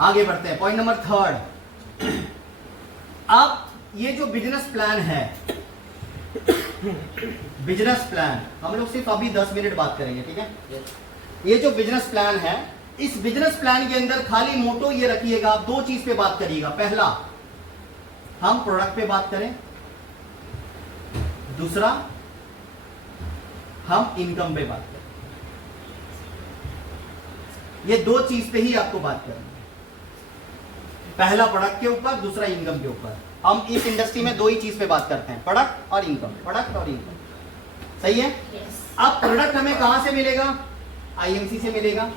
आगे बढ़ते हैं, पॉइंट नंबर थर्ड। अब ये जो बिजनेस प्लान है, बिजनेस प्लान हम लोग सिर्फ अभी 10 मिनट बात करेंगे, ठीक है। ये जो बिजनेस प्लान है, इस बिजनेस प्लान के अंदर खाली मोटो ये रखिएगा, आप दो चीज पे बात करिएगा। पहला, हम प्रोडक्ट पे बात करें, दूसरा हम इनकम पे बात करें। ये दो चीज पे ही आपको बात करनी है, पहला प्रोडक्ट के ऊपर, दूसरा इनकम के ऊपर। हम इस इंडस्ट्री में दो ही चीज पे बात करते हैं, प्रोडक्ट और इनकम, प्रोडक्ट और इनकम, सही है। अब प्रोडक्ट हमें कहां से मिलेगा? आईएमसी से मिलेगा।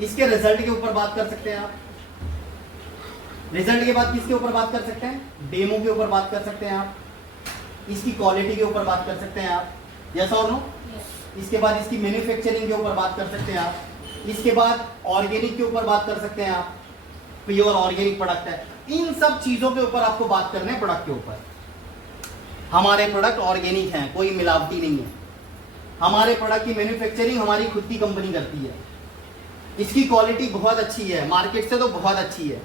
इसके रिजल्ट के ऊपर बात कर सकते हैं आप। रिजल्ट के बाद किसके ऊपर बात कर सकते हैं? डेमो के ऊपर बात कर सकते हैं आप। इसकी क्वालिटी के ऊपर बात कर सकते हैं आप, यस और नो। इसके बाद इसकी मैन्युफैक्चरिंग के ऊपर बात कर सकते हैं आप। इसके बाद ऑर्गेनिक के ऊपर बात कर सकते हैं आप, प्योर ऑर्गेनिक प्रोडक्ट है। इन सब चीजों के ऊपर आपको बात करना है, प्रोडक्ट के ऊपर। हमारे प्रोडक्ट ऑर्गेनिक हैं, कोई मिलावटी नहीं है। हमारे प्रोडक्ट की मैन्युफैक्चरिंग हमारी खुद की कंपनी करती है। इसकी क्वालिटी बहुत अच्छी है, मार्केट से तो बहुत अच्छी है।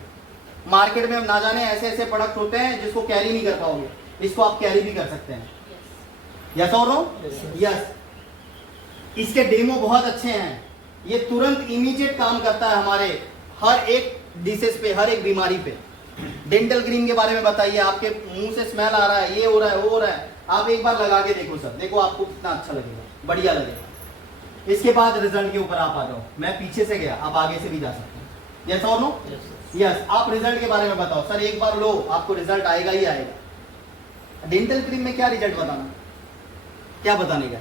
मार्केट में हम ना जाने ऐसे ऐसे प्रोडक्ट होते हैं जिसको कैरी नहीं कर पाओगे, इसको आप कैरी भी कर सकते हैं, यस और नो। यस, इसके डेमो बहुत अच्छे हैं। ये तुरंत इमीडिएट काम करता है हमारे हर एक डिसेस पे, हर एक बीमारी पे। डेंटल क्रीम के बारे में बताइए, आपके मुंह से स्मेल आ रहा है, ये हो रहा है, वो हो रहा है, आप एक बार लगा के देखो सर, देखो आपको कितना अच्छा लगेगा, बढ़िया लगेगा। इसके बाद रिजल्ट के ऊपर आप आ जाओ। मैं पीछे से गया, आप आगे से भी जा सकते हैं, यस और नो। यस, आप रिजल्ट के बारे में बताओ सर, एक बार लो, आपको रिजल्ट आएगा ही आएगा। डेंटल क्रीम में क्या रिजल्ट बताना, क्या बताने का?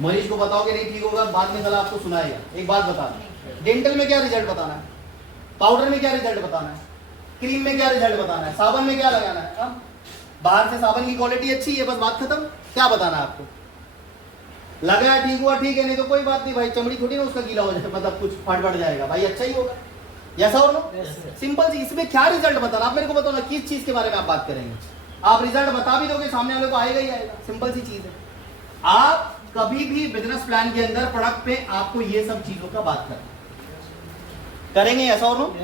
मरीज को बताओगे नहीं ठीक होगा, बाद में सलाह आपको सुनाएगा। एक बात बताना, डेंटल में क्या रिजल्ट बताना है, पाउडर में क्या रिजल्ट बताना है, क्रीम में क्या रिजल्ट बताना है, साबुन में क्या लगाना है। बाहर से साबुन की क्वालिटी अच्छी है, बस बात खत्म। क्या बताना है आपको? लगाया ठीक हुआ, ठीक है, नहीं तो कोई बात नहीं भाई, चमड़ी थोड़ी ना उसका गीला हो जाए, मतलब कुछ फट फट जाएगा भाई, अच्छा ही होगा, यस और नो। सिंपल चीज, इसमें क्या रिजल्ट बताना, आप मेरे को बताओ ना, किस चीज के बारे में आप बात करेंगे। आप रिजल्ट बता भी दोगे, सामने वाले को आएगा ही आएगा, सिंपल सी चीज है। आप कभी भी बिजनेस प्लान के अंदर प्रोडक्ट पे आपको ये सब चीजों का बात करना करेंगे, यस और नो।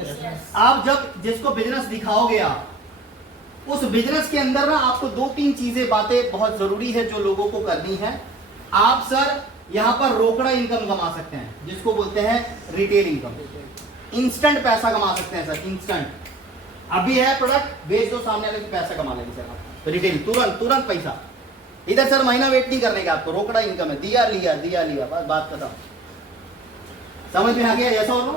आप जब जिसको बिजनेस दिखाओगे, आप उस बिजनेस के अंदर ना आपको दो तीन चीजें, बातें बहुत जरूरी है जो लोगों को करनी है। आप सर यहाँ पर रोकड़ा इनकम कमा सकते हैं, जिसको बोलते हैं रिटेल इनकम। इंस्टेंट पैसा कमा सकते हैं सर, इंस्टेंट। अभी है प्रोडक्ट, बेच दो, सामने वाले से पैसा कमा लेंगे सर आप, रिटेल, तुरंत तुरंत पैसा। इधर सर महीना वेट नहीं करने का आपको, रोकड़ा इनकम है, दिया लिया दिया लिया, बस बात खत्म। समझ में आ गया, यस और नो।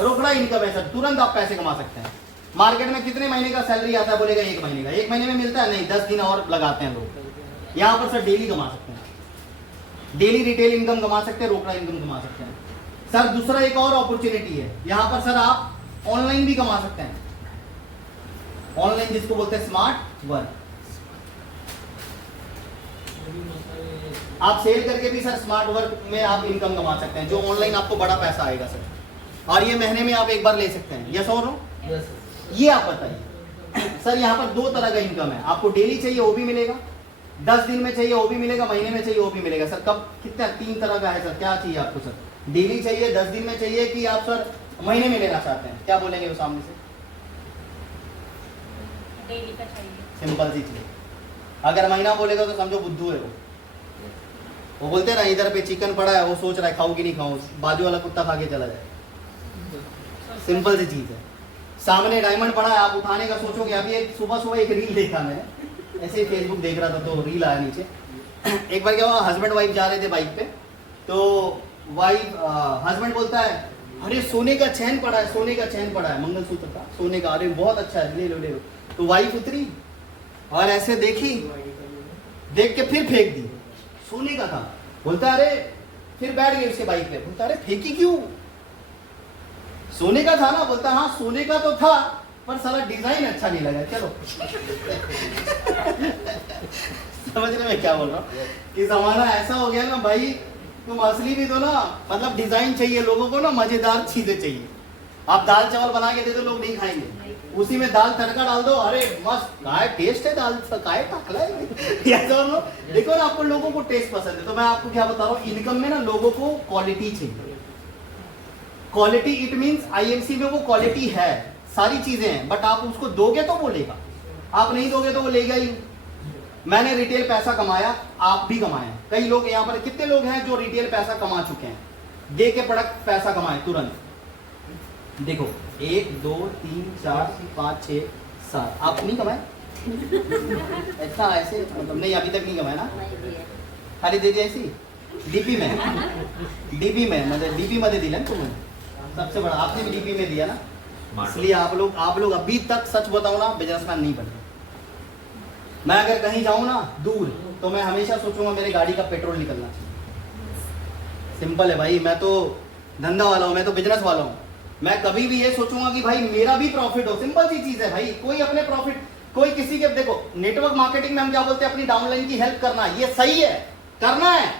रोकड़ा इनकम है सर, तुरंत आप पैसे कमा सकते हैं। मार्केट में कितने महीने का सैलरी आता है, बोलेगा एक महीने का। एक महीने में मिलता है नहीं, 10 दिन और लगाते हैं लोग। यहाँ पर सर डेली कमा सकते हैं, डेली रिटेल इनकम कमा सकते हैं, रोकड़ा इनकम कमा सकते हैं सर। दूसरा एक और अपॉर्चुनिटी है, यहाँ पर सर आप ऑनलाइन भी कमा सकते हैं। ऑनलाइन जिसको बोलते हैं स्मार्ट वर्क, आप सेल करके भी सर स्मार्ट वर्क में आप इनकम कमा सकते हैं, जो ऑनलाइन आपको बड़ा पैसा आएगा सर। और ये महीने में आप एक बार ले सकते हैं, यस और नो। ये आप बताइए सर, यहाँ पर दो तरह का इनकम है। आपको डेली चाहिए वो भी मिलेगा, 10 दिन में चाहिए वो भी मिलेगा, महीने में चाहिए वो भी मिलेगा सर। कब, कितना, 3 तरह का है सर। क्या चाहिए आपको सर? डेली चाहिए, 10 दिन में चाहिए, कि आप सर महीने में लेना चाहते हैं? क्या बोलेंगे वो सामने से? डेली का चाहिए, सिंपल सी चीज। अगर महीना बोलेगा तो समझो बुद्धू है वो बोलते हैं ना, इधर पे चिकन पड़ा है, वो सोच रहा है खाऊं कि नहीं खाऊं, बाजू वाला कुत्ता खा के चला जाए। सिंपल सी चीज है। सामने डायमंड पड़ा है, आप उठाने का सोचोगे। अभी एक सुबह एक रील देखा मैंने, ऐसे ही फेसबुक देख रहा था तो रील आया नीचे। एक बार क्या हुआ, हस्बैंड वाइफ जा रहे थे बाइक पे, तो वाइफ, हस्बैंड बोलता है, अरे सोने का चैन पड़ा है, सोने का चैन पड़ा है, मंगलसूत्र का सोने का, अरे बहुत अच्छा है, ले लो ले लो। तो वाइफ उतरी और ऐसे देखी, देख के फिर फेंक दी, सोने का था। बोलता अरे, फिर बैठ गई उसके बाइक पे, बोलता अरे फेंकी क्यों, सोने का था ना। बोलता हाँ सोने का तो था, पर सारा डिजाइन अच्छा नहीं लगा, चलो। समझ रहे मैं क्या बोल रहा हूँ? कि जमाना ऐसा हो गया ना भाई, तुम असली भी दो ना, मतलब डिजाइन चाहिए लोगों को ना, मजेदार चीजें चाहिए। आप दाल चावल बना के दे दो, लोग नहीं खाएंगे। उसी में दाल तड़का डाल दो, अरे मस्त, काय टेस्ट है दाल, काय टाकला है। देखो ना, आपको लोगों को टेस्ट पसंद है। तो मैं आपको क्या बता रहा हूँ, इनकम में ना लोगों को क्वालिटी चाहिए। क्वालिटी इट मींस आईएमसी में वो क्वालिटी है, सारी चीजें हैं, बट आप उसको दोगे तो वो लेगा, आप नहीं दोगे तो वो लेगा ही। मैंने रिटेल पैसा कमाया, आप भी कमाए। कई लोग यहाँ पर, कितने लोग हैं जो रिटेल पैसा कमा चुके हैं, दे के प्रोडक्ट पैसा कमाए तुरंत? देखो 1 2 3 4 5 6 7, आप नहीं कमाए? ऐसा ऐसे मतलब नहीं, अभी तक नहीं कमाए ना, खाली दे दिया ऐसी डीपी में, डीपी में मतलब डीपी मध्ये दिला ना तुम्हें, सबसे बड़ा आपने भी डीपी में दिया ना, इसलिए आप लोग अभी तक सच बताओ ना बिजनेसमैन नहीं बने। मैं अगर कहीं जाऊं ना दूर, तो मैं हमेशा सोचूंगा मेरे गाड़ी का पेट्रोल निकलना चाहिए। सिंपल है भाई, मैं तो धंधा वाला हूं, मैं तो बिजनेस वाला हूं। मैं कभी भी ये सोचूंगा कि भाई मेरा भी प्रॉफिट हो, सिंपल सी चीज है भाई। कोई अपने प्रॉफिट, कोई किसी के, देखो नेटवर्क मार्केटिंग में हम क्या बोलते हैं, अपनी डाउनलाइन की हेल्प करना, ये सही है, करना है,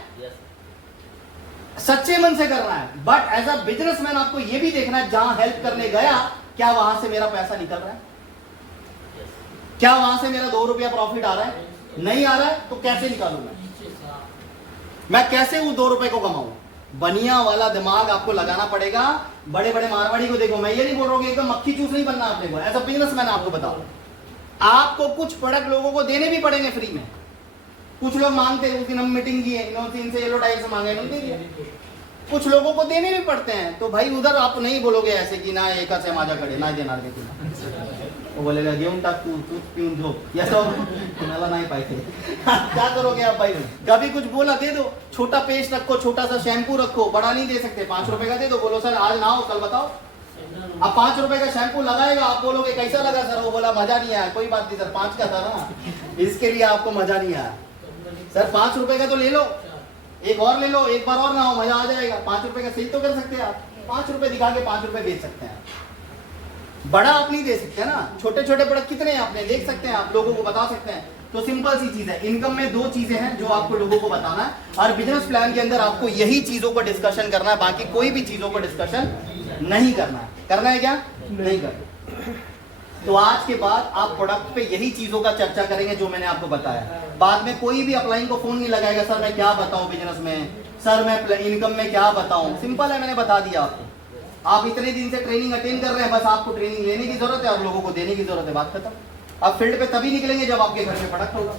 सच्चे मन से करना है, बट एज अ बिजनेसमैन आपको ये भी देखना है जहां हेल्प करने गया, क्या वहां से मेरा पैसा निकल रहा है, क्या वहां से मेरा 2 रुपया प्रॉफिट आ रहा है? नहीं आ रहा है तो कैसे निकालूं मैं कैसे वो 2 रुपए को कमाऊं? बनिया वाला दिमाग आपको लगाना पड़ेगा। बड़े बड़े मारवाड़ी को देखो, मैं ये नहीं बोल रहा हूं कि एकदम मक्खी चूस नहीं बनना आपने को, एज अ बिजनेसमैन आपको बताओ, आपको कुछ प्रोडक्ट लोगों को देने भी पड़ेंगे फ्री में। कुछ लोग मांगते हैं, उस दिन हम मीटिंग की है, इन्होंने 3 से येलो टाइप से मांगे, नहीं दिया। कुछ लोगों को देने भी पड़ते हैं, तो भाई उधर आप नहीं बोलोगे ऐसे कि ना एक से माझा कडे ना देणार के तुला, वो बोलेगा घेऊन टाक तू पिऊन झोप, या तो तुम्हाला नहीं पाएंगे। क्या करोगे आप भाई? कभी कुछ बोला दे दो, छोटा पेस्ट रखो, छोटा सा शैम्पू रखो, बड़ा नहीं दे सकते, 5 रुपए का दे दो, बोलो सर आज ना हो कल बताओ। अब 5 रुपए का शैम्पू लगाएगा, आप बोलोगे कैसा लगा सर, वो बोला मजा नहीं आया, कोई बात नहीं सर 5 का था ना, इसके लिए आपको मजा नहीं आया सर, 5 रुपए का तो ले लो, एक और ले लो, एक बार और ना हो मजा आ जाएगा। 5 रुपए का सेल तो कर सकते हैं आप, 5 रुपए दिखा के 5 रुपए बेच सकते हैं, बड़ा आप नहीं दे सकते ना। छोटे छोटे प्रोडक्ट कितने हैं आपने देख सकते हैं, आप लोगों को बता सकते हैं। तो सिंपल सी चीज है, इनकम में 2 चीजें हैं जो आपको लोगों को बताना है, और बिजनेस प्लान के अंदर आपको यही चीजों को डिस्कशन करना है, बाकी कोई भी चीजों को डिस्कशन नहीं करना है। करना है क्या? नहीं करना। तो आज के बाद आप प्रोडक्ट पे यही चीजों का चर्चा करेंगे जो मैंने आपको बताया। बाद में कोई भी अपलाइन को फोन नहीं लगाएगा, सर मैं क्या बताऊं बिजनेस में, सर मैं इनकम में क्या बताऊं। सिंपल है, मैंने बता दिया आपको। आप इतने दिन से ट्रेनिंग अटेंड कर रहे हैं, बस आपको ट्रेनिंग लेने की जरूरत है और लोगों को देने की जरूरत है, बात खत्म। आप फील्ड पे तभी निकलेंगे जब आपके घर में प्रोडक्ट होगा।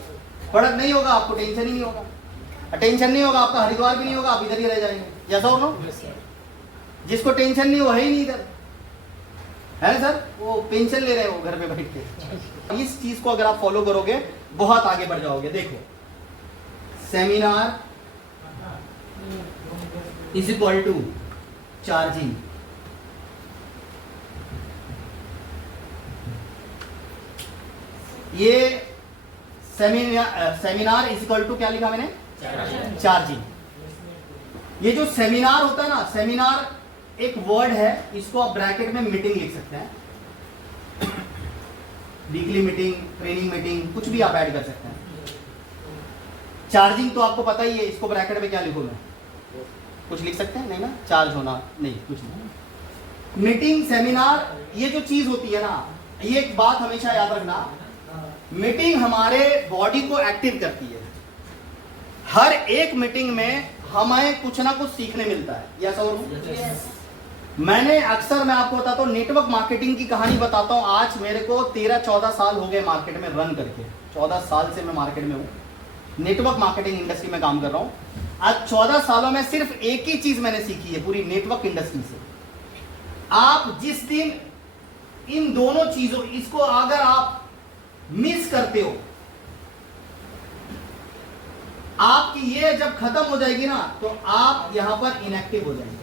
प्रोडक्ट नहीं होगा आपको टेंशन ही नहीं होगा, टेंशन नहीं होगा आपका हरिद्वार भी नहीं होगा, आप इधर ही रह जाएंगे। जैसा हो नो, जिसको टेंशन नहीं हो है ही नहीं इधर, है ना सर, वो पेंशन ले रहे हो घर पे बैठ के। इस चीज को अगर आप फॉलो करोगे बहुत आगे बढ़ जाओगे। देखो seminar is equal to charging, ये सेमिनार इज इक्वल टू क्या लिखा मैंने? चार्जिंग। ये जो सेमिनार होता है ना, सेमिनार एक वर्ड है, इसको आप ब्रैकेट में मीटिंग लिख सकते हैं। वीकली मीटिंग, ट्रेनिंग मीटिंग, कुछ भी आप ऐड कर सकते हैं। चार्जिंग तो आपको पता ही है, इसको ब्रैकेट में क्या लिखूं मैं? कुछ लिख सकते हैं? नहीं ना, चार्ज होना नहीं, कुछ नहीं। मीटिंग, सेमिनार, ये जो चीज होती है ना, ये एक बात हमेशा याद रखना, मीटिंग हमारे बॉडी को एक्टिव करती है। हर एक मीटिंग में हमें कुछ ना कुछ सीखने मिलता है, यस और नो? मैंने अक्सर, मैं आपको बताता हूँ, नेटवर्क मार्केटिंग की कहानी बताता हूँ। आज मेरे को 13-14 साल हो गए मार्केट में रन करके, 14 साल से मैं मार्केट में हूँ, नेटवर्क मार्केटिंग इंडस्ट्री में काम कर रहा हूँ। आज 14 सालों में सिर्फ एक ही चीज मैंने सीखी है पूरी नेटवर्क इंडस्ट्री से। आप जिस दिन इन दोनों चीजों, इसको अगर आप मिस करते हो, आपकी ये जब खत्म हो जाएगी ना, तो आप यहां पर इनएक्टिव हो जाएंगे,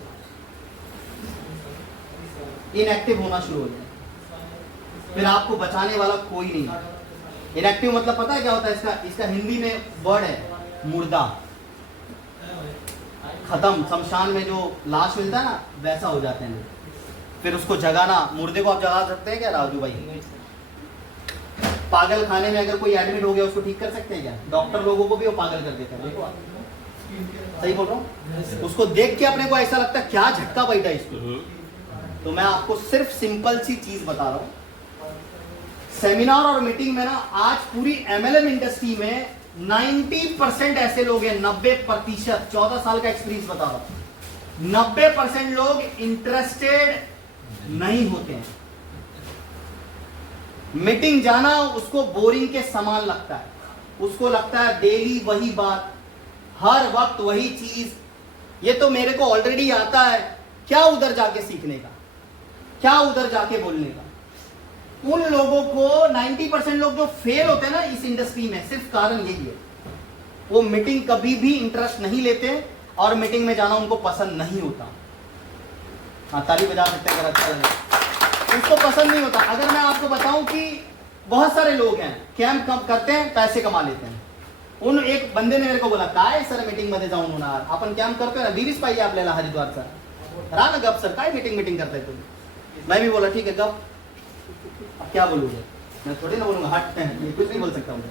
इनएक्टिव होना शुरू हो जाएगा, फिर आपको बचाने वाला कोई नहीं है। इनएक्टिव मतलब पता है क्या होता है? इसका हिंदी में वर्ड है मुर्दा, खत्म। शमशान में जो लाश मिलता है ना, वैसा हो जाते हैं लोग। फिर उसको जगाना, मुर्दे को आप जगा सकते हैं क्या राजू भाई? पागल खाने में अगर कोई एडमिट हो गया, उसको ठीक कर सकते हैं क्या? डॉक्टर लोगों को भी वो पागल कर देते हैं, देखो आप, सही बोल रहा हूँ? उसको देख के अपने को ऐसा लगता है क्या झटका बैठा इसको। तो मैं आपको सिर्फ सिंपल सी चीज बता रहा हूं, सेमिनार और मीटिंग में ना, आज पूरी एमएलएम इंडस्ट्री में 90% ऐसे लोग हैं, 90%, 14 साल का एक्सपीरियंस बता रहा हूं, 90% लोग इंटरेस्टेड नहीं होते हैं। मीटिंग जाना उसको बोरिंग के समान लगता है, उसको लगता है डेली वही बात, हर वक्त वही चीज, ये तो मेरे को ऑलरेडी आता है, क्या उधर जाके सीखने का, क्या उधर जाके बोलने का। उन लोगों को 90% लोग जो फेल होते हैं ना इस इंडस्ट्री में, सिर्फ कारण यही है, वो मीटिंग कभी भी इंटरेस्ट नहीं लेते और मीटिंग में जाना उनको पसंद नहीं होता। हाँ, ताली बजा सकते हैं अगर अच्छा लगे। उसको पसंद नहीं होता। अगर मैं आपको बताऊं कि बहुत सारे लोग हैं कैंप कम करते हैं, पैसे कमा लेते हैं। उन एक बंदे ने मेरे को बोला काय सर मीटिंग मध्ये जाऊन होणार, आपण कॅम्प करतोय ना, 20 पाहिजे आपल्याला हरिद्वारचा, रहा ना गप सर, काय मीटिंग करताय तुम्ही। मैं भी बोला ठीक है गप, अब क्या बोलूंगा, मैं थोड़ी ना बोलूंगा हट, कुछ नहीं बोल सकता हूँ।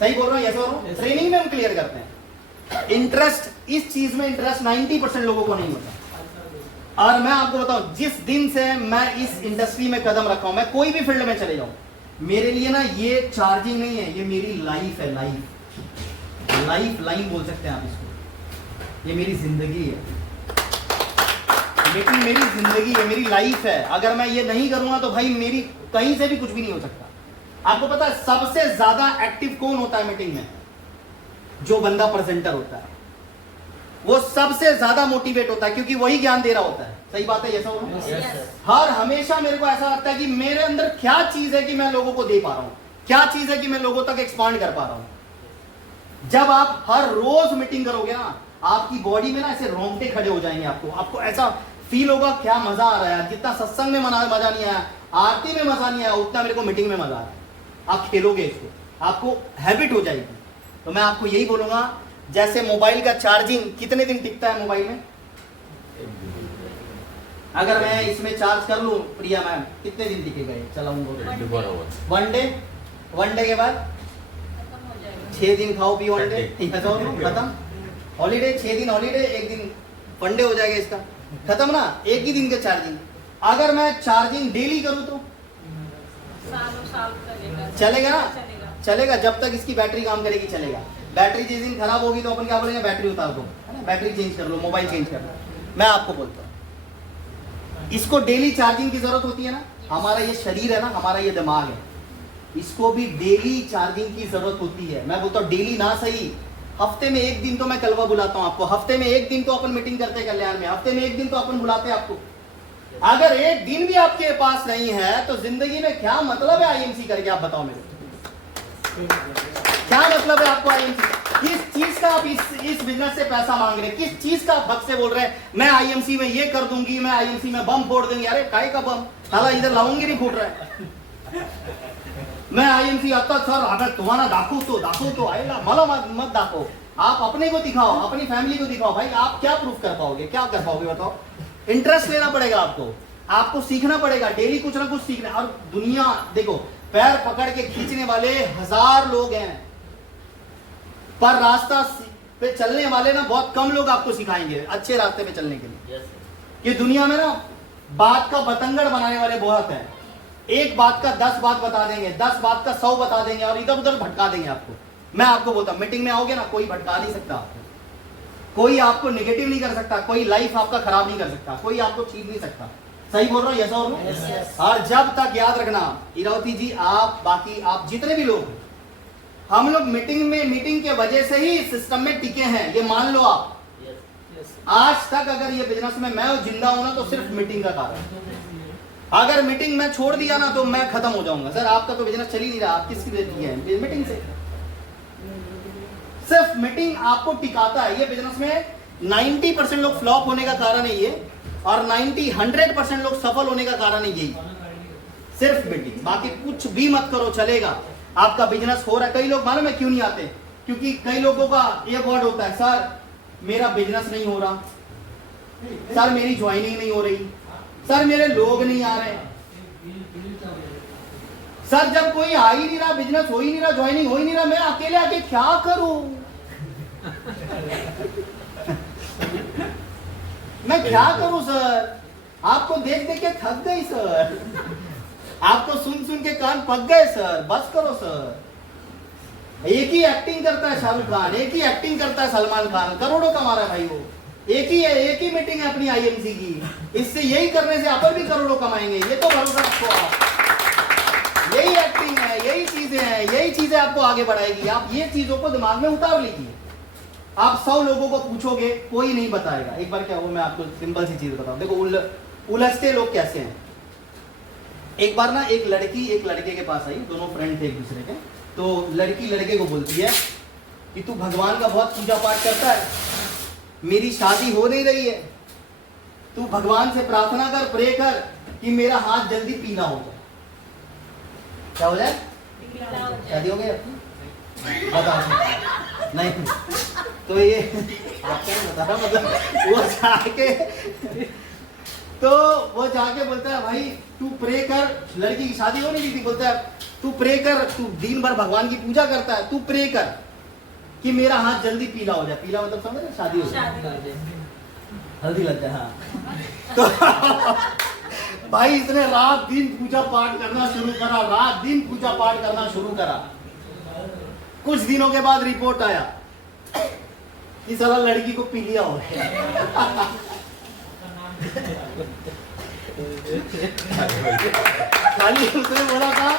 सही बोल रहा हूँ, ऐसा बोल रहा हूँ। ट्रेनिंग में हम क्लियर करते हैं। इंटरेस्ट, इस चीज में इंटरेस्ट 90% लोगों को नहीं होता। और मैं आपको बताऊं, जिस दिन से मैं इस इंडस्ट्री में कदम रखा हूं, मैं कोई भी फील्ड में चले जाऊं, मेरे लिए ना ये चार्जिंग नहीं है, ये मेरी लाइफ है, लाइफ लाइन बोल सकते हैं आप इसको। ये मेरी जिंदगी है, लेकिन मेरी जिंदगी है, मेरी लाइफ है। अगर मैं ये नहीं करूंगा तो भाई मेरी कहीं से भी कुछ भी नहीं हो सकता। आपको पता है सबसे ज्यादा एक्टिव कौन होता है मीटिंग में? जो बंदा प्रेजेंटर होता है, वो सबसे ज्यादा मोटिवेट होता है, क्योंकि वही ज्ञान दे रहा होता है। सही बात है, ऐसा होना? हर हमेशा मेरे को ऐसा लगता है कि मेरे अंदर क्या चीज है कि मैं लोगों को दे पा रहा हूं, क्या चीज है कि मैं लोगों तक एक्सपांड कर पा रहा हूं। जब आप हर रोज मीटिंग करोगे ना, आपकी बॉडी में ना ऐसे रोंगटे खड़े हो जाएंगे। आपको ऐसा फील होगा क्या मजा आ रहा है। जितना सत्संग में मजा नहीं आया, आरती में मजा नहीं आया, उतना मेरे को मीटिंग में मजा आ रहा है। आप खेलोगे इसको, आपको हैबिट हो जाएगी। तो मैं आपको यही बोलूंगा, जैसे मोबाइल का चार्जिंग कितने दिन टिकता है मोबाइल में? अगर मैं इसमें चार्ज कर लूं प्रिया मैम, कितने दिन टिकेगा ये चलाऊंगा? वन डे के बाद 6 दिन खाओ पियो, वन डे खत्म। हॉलीडे 6 दिन हॉलीडे, 1 दिन वनडे हो जाएगा इसका, खत्म ना। एक ही दिन का चार्जिंग। अगर मैं चार्जिंग डेली करूं तो साल चलेगा ना, चलेगा जब तक इसकी बैटरी काम करेगी चलेगा। बैटरी जिस दिन खराब होगी तो अपन क्या बोलेंगे, बैटरी उतार दो, है ना, बैटरी चेंज कर लो, मोबाइल चेंज कर लो। मैं आपको बोलता हूं इसको डेली चार्जिंग की जरूरत होती है ना। हमारा ये शरीर है ना, हमारा ये दिमाग है, इसको भी डेली चार्जिंग की जरूरत होती है। मैं बोलता हूँ डेली ना सही, हफ्ते में 1 दिन तो मैं कलवा बुलाता हूँ आपको, हफ्ते में 1 दिन तो अपन मीटिंग करते हैं कल्याण में, हफ्ते में 1 दिन तो अपन बुलाते हैं आपको। अगर 1 दिन भी आपके पास नहीं है तो जिंदगी में क्या मतलब है आईएमसी करके? आप बताओ मेरे को, क्या मतलब है आपको आईएमसी? किस चीज का आप इस बिजनेस से पैसा मांग रहे हैं? किस चीज का भक्त से बोल रहे हैं मैं आईएमसी में ये कर दूंगी, मैं आईएमसी में बम फोड़ दूंगी? अरे काय का बम, साला इधर लाऊंगी नहीं फूट रहा है। मैं आईएमसी आता सर, अगर तुम्हारा दाखवतो आईला, मला मत दाखव, आप अपने को दिखाओ, अपनी फैमिली को दिखाओ। भाई आप क्या प्रूफ कर पाओगे, क्या कर पाओगे बताओ? इंटरेस्ट लेना पड़ेगा आपको सीखना पड़ेगा, डेली कुछ ना कुछ सीखना। और दुनिया देखो, पैर पकड़ के खींचने वाले 1000 लोग हैं, पर रास्ता पे चलने वाले ना बहुत कम लोग आपको सिखाएंगे अच्छे रास्ते पे चलने के लिए। ये दुनिया में ना बात का बतंगड़ बनाने वाले बहुत हैं। एक बात का 10 बात बता देंगे, 10 बात का 100 बता देंगे और इधर उधर भटका देंगे आपको। मैं आपको बोलता हूं मीटिंग में आओगे ना, कोई भटका नहीं सकता आपको, कोई आपको नेगेटिव नहीं कर सकता, कोई लाइफ आपका खराब नहीं कर सकता, कोई आपको छीन नहीं सकता। सही बोल रहा हूं, ऐसा हो रहा है? और जब तक याद रखना इरावती जी, आप बाकी आप जितने भी लोग, हम लोग मीटिंग के वजह से ही सिस्टम में टिके हैं, ये मान लो आप। आज तक अगर ये बिजनेस में मैं जिंदा हूं ना तो सिर्फ मीटिंग का कारण। अगर मीटिंग मैं छोड़ दिया ना तो मैं खत्म हो जाऊंगा। सर आपका तो बिजनेस चल ही नहीं रहा, आप किसकी वजह से है? मीटिंग से। सिर्फ मीटिंग आपको टिकाता है। ये बिजनेस में 90% लोग फ्लॉप होने का कारण है ये, और 100% लोग सफल होने का कारण है यही, सिर्फ मीटिंग। बाकी कुछ भी मत करो, चलेगा, आपका बिजनेस हो रहा है। कई लोग मालूम है क्यों नहीं आते? क्योंकि कई लोगों का एक वर्ड होता है, सर मेरा बिजनेस नहीं हो रहा, सर मेरी ज्वाइनिंग नहीं हो रही, सर मेरे लोग नहीं आ रहे। सर जब कोई आ ही नहीं रहा, बिजनेस हो ही नहीं रहा, ज्वाइनिंग हो ही नहीं रहा, मैं अकेले आके क्या करूं? मैं क्या करूं सर? आपको देख देख के थक गई सर, आपको सुन सुन के कान पक गए सर, बस करो सर। एक ही एक्टिंग करता है शाहरुख खान, एक ही एक्टिंग करता है सलमान खान, करोड़ों कमा रहा है भाई वो। एक ही है, एक ही मीटिंग है अपनी आईएमसी की। इससे यही करने से अपन भी करोड़ों कमाएंगे, ये तो भरोसा रखो आप। यही एक्टिंग है, यही चीजें हैं, यही चीजें आपको आगे बढ़ाएगी। आप ये चीजों को दिमाग में उतार लीजिए। आप 100 लोगों को पूछोगे, कोई नहीं बताएगा। एक बार क्या हुआ, मैं आपको सिंपल सी चीज बताऊं। देखो उलझते लोग कैसे हैं। एक बार ना एक लड़की एक लड़के के पास आई, दोनों फ्रेंड थे एक दूसरे के। तो लड़की लड़के को बोलती है कि तू भगवान का बहुत पूजा पाठ करता है, मेरी शादी हो नहीं रही है, तू भगवान से प्रार्थना कर, प्रे कर कि मेरा हाथ जल्दी पीला हो जाए। क्या हो जाए? शादी हो गई आपकी? बताओ। नहीं तो ये आप क्या बता रहा, मतलब वो जाके बोलता है भाई तू प्रे कर, लड़की की शादी हो नहीं थी, बोलता है तू प्रे कर, तू दिन भर भगवान की पूजा करता है, तू प्रे कर कि मेरा हाथ जल्दी पीला हो जाए। पीला मतलब समझ रहे, शादी हो जाए, हल्दी लग जाए। हाँ तो भाई इसने रात दिन पूजा पाठ करना शुरू करा, रात दिन पूजा पाठ करना शुरू करा। कुछ दिनों के बाद रिपोर्ट आया कि साला लड़की को पीलिया हो गया। खाली उसने बोला था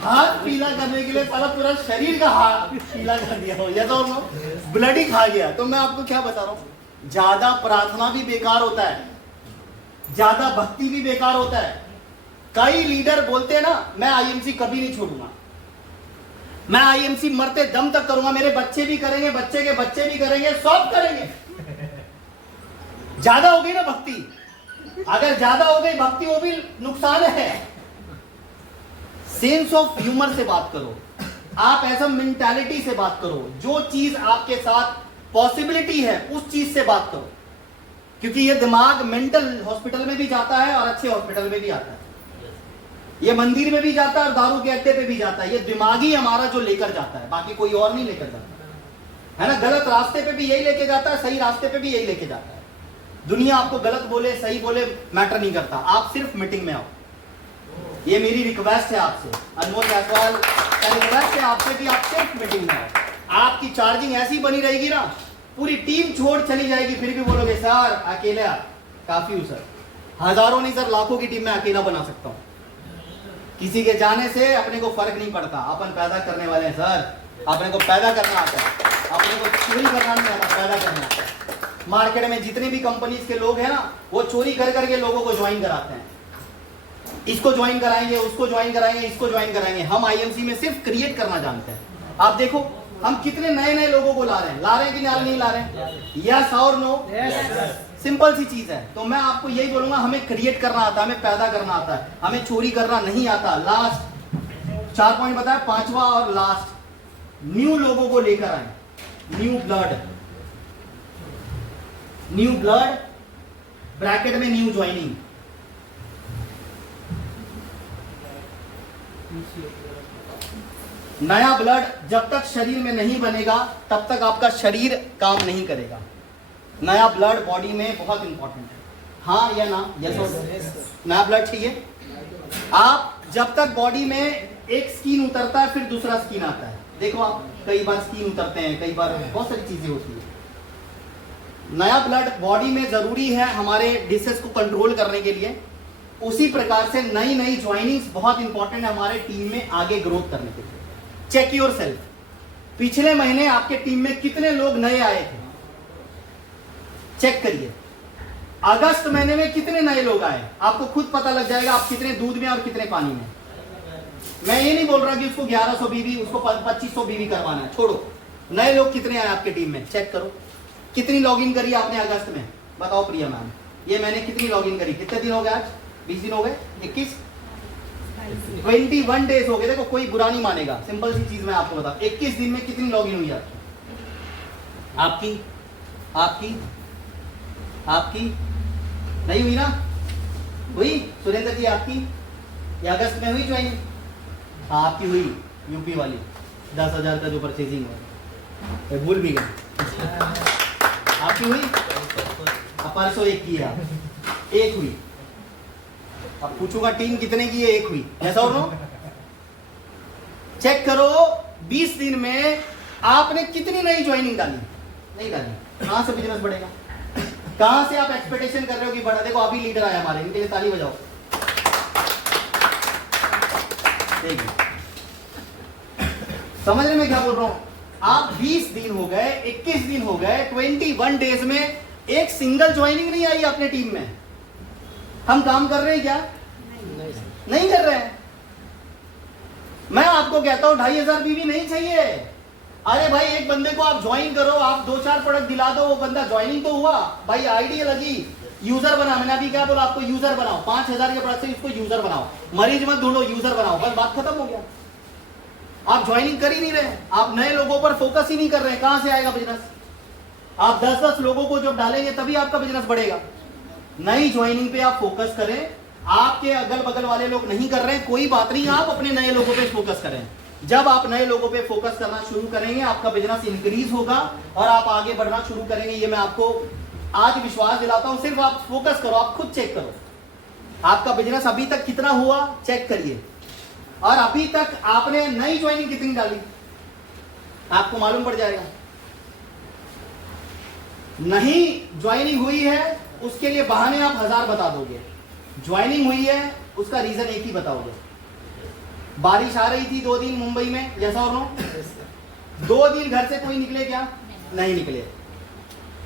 हाथ पीला करने के लिए, साला पूरा शरीर का हाथ पीला कर दिया हो, या तो ब्लड ही खा गया। तो मैं आपको क्या बता रहा हूं, ज्यादा प्रार्थना भी बेकार होता है, ज्यादा भक्ति भी बेकार होता है। कई लीडर बोलते हैं ना, मैं आईएमसी कभी नहीं छोड़ूंगा, मैं आईएमसी मरते दम तक करूंगा, मेरे बच्चे भी करेंगे, बच्चे के बच्चे भी करेंगे, सब करेंगे। ज्यादा हो गई ना भक्ति, अगर ज्यादा हो गई भक्ति, वो भी नुकसान है। सेंस ऑफ ह्यूमर से बात करो, आप ऐसा मेंटालिटी से बात करो, जो चीज आपके साथ पॉसिबिलिटी है उस चीज से बात करो। क्योंकि ये दिमाग मेंटल हॉस्पिटल में भी जाता है और अच्छे हॉस्पिटल में भी आता है, ये मंदिर में भी जाता है और दारू के अड्डे पे भी जाता है। ये दिमाग ही हमारा जो लेकर जाता है, बाकी कोई और नहीं लेकर जाता है ना। गलत रास्ते पे भी यही लेके जाता है, सही रास्ते पे भी यही लेके जाता है। दुनिया आपको गलत बोले सही बोले मैटर नहीं करता, आप सिर्फ मीटिंग में आओ। ये मेरी रिक्वेस्ट है आपसे, अनमोल जायसवाल का रिक्वेस्ट है आपसे कि आप सिर्फ मीटिंग में आओ। आपकी चार्जिंग ऐसी बनी रहेगी ना, पूरी टीम छोड़ चली जाएगी, फिर भी बोलोगे सर अकेले काफी हूं सर। हजारों नहीं सर, लाखों की टीम में अकेला बना सकता हूं। किसी के जाने से अपने को फर्क नहीं पड़ता, अपन पैदा करने वाले हैं सर, अपने को पैदा करना आता है, अपने को चोरी करना नहीं आता, पैदा करना आता है। मार्केट में जितने भी कंपनीज के लोग हैं ना, वो चोरी कर करके लोगों को ज्वाइन कराते हैं। इसको ज्वाइन कराएंगे, उसको ज्वाइन कराएंगे, इसको ज्वाइन कराएंगे। हम आईएमसी में सिर्फ क्रिएट करना जानते हैं। आप देखो हम कितने नए नए लोगों को ला रहे हैं कि नहीं ला रहे हैं? यस और नो? सिंपल सी चीज है। तो मैं आपको यही बोलूंगा, हमें क्रिएट करना आता है, हमें पैदा करना आता है, हमें चोरी करना नहीं आता। लास्ट 4 पॉइंट बताया, 5वां और लास्ट, न्यू लोगों को लेकर आए, new blood, new blood bracket में न्यू ज्वाइनिंग। नया ब्लड जब तक शरीर में नहीं बनेगा तब तक आपका शरीर काम नहीं करेगा। नया ब्लड बॉडी में बहुत इंपॉर्टेंट है, हाँ या ना? यस और नया ब्लड चाहिए। आप जब तक बॉडी में एक स्किन उतरता है फिर दूसरा स्किन आता है। देखो आप कई बार स्किन उतरते हैं, कई बार बहुत सारी चीजें होती है। नया ब्लड बॉडी में जरूरी है हमारे डिसेस को कंट्रोल करने के लिए। उसी प्रकार से नई नई ज्वाइनिंग्स बहुत इंपॉर्टेंट है हमारे टीम में आगे ग्रोथ करने के लिए। चेक योर सेल्फ, पिछले महीने आपके टीम में कितने लोग नए आए थे? चेक करिए। अगस्त महीने में कितने नए लोग आए? आपको खुद पता लग जाएगा आप कितने दूध में और कितने पानी में। मैं ये नहीं बोल रहा कि उसको 1100 बीवी, उसको 2500 बीवी करवाना है, छोड़ो। नए लोग कितने आए आपके टीम में, चेक करो। कितनी लॉगिन करी आपने अगस्त में? बताओ प्रिया मैम, ये मैंने कितनी लॉगिन करी? कितने दिन हो गए आज? 20 दिन हो गए? 21 21 डेज हो गए। देखो कोई बुरा नहीं मानेगा, सिंपल सी चीज मैं आपको बता, 21 दिन में कितनी लॉगिन हुई आपकी? आपकी आपकी नहीं हुई ना? हुई? सुरेंद्र जी आपकी? या अगस्त में हुई ज्वाइनिंग? हाँ आपकी हुई, यूपी वाली 10,000 का जो परचेजिंग है, भूल भी गए। आपकी हुई? अब परसों एक की है, एक हुई। अब पूछूंगा टीम कितने की है? एक हुई। ऐसा और नो? चेक करो 20 दिन में आपने कितनी नई ज्वाइनिंग डाली? नहीं डाली। कहां से बिजनेस बढ़ेगा? कहां से आप एक्सपेक्टेशन कर रहे हो कि बढ़ा? देखो अभी लीडर आया हमारे, इनके लिए ताली बजाओ। ठीक है, समझ रहे मैं क्या बोल रहा हूं? आप 20 दिन हो गए, 21 दिन हो गए, 21 डेज में एक सिंगल ज्वाइनिंग नहीं आई अपने टीम में। हम काम कर रहे हैं क्या? नहीं कर रहे हैं। मैं आपको कहता हूं 2500 बीवी नहीं चाहिए। अरे भाई एक बंदे को आप ज्वाइन करो, आप 2-4 प्रोडक्ट दिला दो, वो बंदा ज्वाइनिंग तो हुआ भाई, आइडिया लगी, यूजर बना। मैंने अभी क्या बोला आपको? यूजर बनाओ। 5000 के प्रोडक्ट से इसको यूजर बनाओ, मरीज मत ढूंढो, यूजर बनाओ, बस बात खत्म हो गया। आप ज्वाइनिंग कर ही नहीं रहे, आप नए लोगों पर फोकस ही नहीं कर रहे, कहां से आएगा बिजनेस? आप 10-10 लोगों को जब डालेंगे तभी आपका बिजनेस बढ़ेगा। नई ज्वाइनिंग पे आप फोकस करें। आपके अगल बगल वाले लोग नहीं कर रहे हैं, कोई बात नहीं, आप अपने नए लोगों पे फोकस करें। जब आप नए लोगों पे फोकस करना शुरू करेंगे, आपका बिजनेस इंक्रीज होगा और आप आगे बढ़ना शुरू करेंगे। ये मैं आपको आज विश्वास दिलाता हूं। सिर्फ आप फोकस करो, आप खुद चेक करो आपका बिजनेस अभी तक कितना हुआ, चेक करिए। और अभी तक आपने नई ज्वाइनिंग कितनी डाली, आपको मालूम पड़ जाएगा। नहीं ज्वाइनिंग हुई है उसके लिए बहाने आप 1000 बता दोगे, ज्वाइनिंग हुई है उसका रीजन एक ही बताओगे। बारिश आ रही थी 2 दिन मुंबई में, जैसा और नो? 2 दिन घर से कोई निकले क्या? नहीं निकले।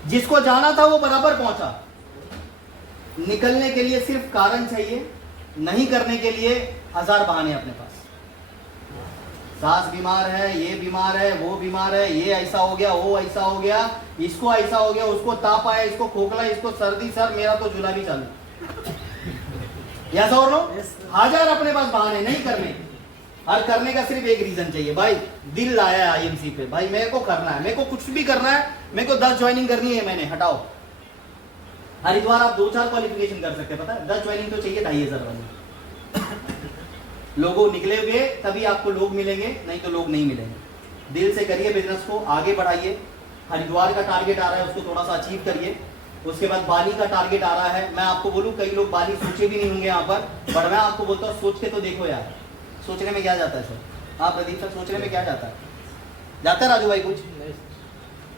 जिसको जाना था वो बराबर पहुंचा। निकलने के लिए सिर्फ कारण चाहिए, नहीं करने के लिए 1000 बहाने अपने पास। सास बीमार है, ये बीमार है, वो बीमार है, ये ऐसा हो गया, वो ऐसा हो गया, इसको ऐसा हो गया, उसको ताप आया, इसको खोखला, इसको सर्दी, सर मेरा तो जुला भी चालू। ऐसा और नो? 1000 अपने पास बहाने नहीं करने। हर करने का सिर्फ एक रीजन चाहिए, भाई दिल लाया है आईएमसी पे, भाई मेरे को करना है, मेरे को कुछ भी करना है, मेरे को 10 ज्वाइनिंग करनी है, मैंने हटाओ। हरिद्वार आप 2-4 क्वालिफिकेशन कर सकते हैं, पता है? 10 ज्वाइनिंग तो चाहिए 2500 वाली। लोगों निकले हुए तभी आपको लोग मिलेंगे, नहीं तो लोग नहीं मिलेंगे। दिल से करिए बिजनेस को, आगे बढ़ाइए। हरिद्वार का टारगेट आ रहा है, उसको थोड़ा सा अचीव करिए। उसके बाद बाली का टारगेट आ रहा है। मैं आपको बोलूं कई लोग बाली सोचे भी नहीं होंगे यहाँ पर मैं आपको बोलता हूँ सोच के तो देखो यार, सोचने में क्या जाता है सर? आप प्रदीप सर सोचने में क्या जाता है? जाता है राजू भाई कुछ?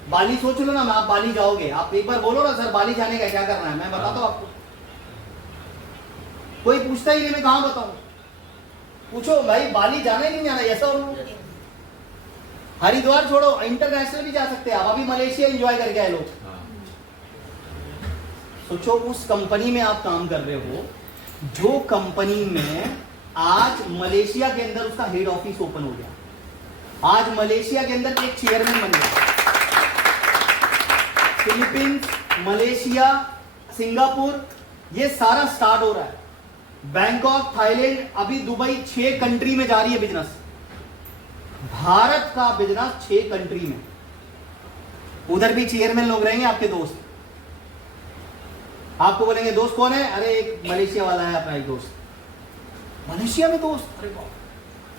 बाली सोच लो ना, आप बाली जाओगे, आप एक बार बोलो ना सर बाली जाने का क्या करना है, मैं बताता हूँ आपको। कोई पूछता ही नहीं, मैं कहाँ बताऊं? पूछो भाई बाली जाना ही नहीं जाना, ऐसा और हरिद्वार छोड़ो, इंटरनेशनल भी जा सकते हैं आप। अभी मलेशिया एंजॉय करके आए लोग। सोचो उस कंपनी में आप काम कर रहे हो, जो कंपनी में आज मलेशिया के अंदर उसका हेड ऑफिस ओपन हो गया, आज मलेशिया के अंदर एक चेयरमैन बन गया। फिलीपींस, मलेशिया, सिंगापुर, ये सारा स्टार्ट हो रहा है। बैंकॉक, थाईलैंड, अभी दुबई, 6 कंट्री में जा रही है बिजनेस। भारत का बिजनेस 6 कंट्री में। उधर भी चेयरमैन लोग रहेंगे आपके दोस्त। आपको बोलेंगे दोस्त कौन है? अरे एक मलेशिया वाला है अपना एक दोस्त। मलेशिया में दोस्त? अरे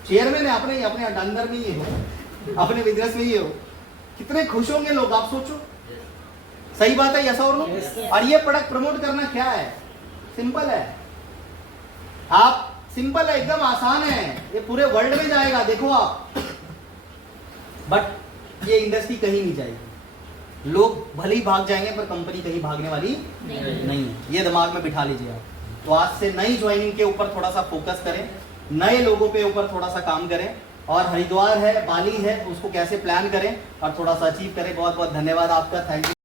चेयरमैन है अपने अपने अंदर में ही हो, अपने बिजनेस में ही हो। कितने खुश होंगे लोग, आप सोचो। सही बात है ऐसा और नो? और ये प्रोडक्ट प्रमोट करना क्या है? सिंपल है, आप सिंपल है, एकदम आसान है, ये पूरे वर्ल्ड में जाएगा, देखो आप। बट ये इंडस्ट्री कहीं नहीं जाएगी। लोग भले ही भाग जाएंगे पर कंपनी कहीं भागने वाली नहीं है। ये दिमाग में बिठा लीजिए आप। तो आज से नई ज्वाइनिंग के ऊपर थोड़ा सा फोकस करें, नए लोगों पे ऊपर थोड़ा सा काम करें, और हरिद्वार है, बाली है, उसको कैसे प्लान करें और थोड़ा सा अचीव करें। बहुत बहुत धन्यवाद आपका, थैंक यू।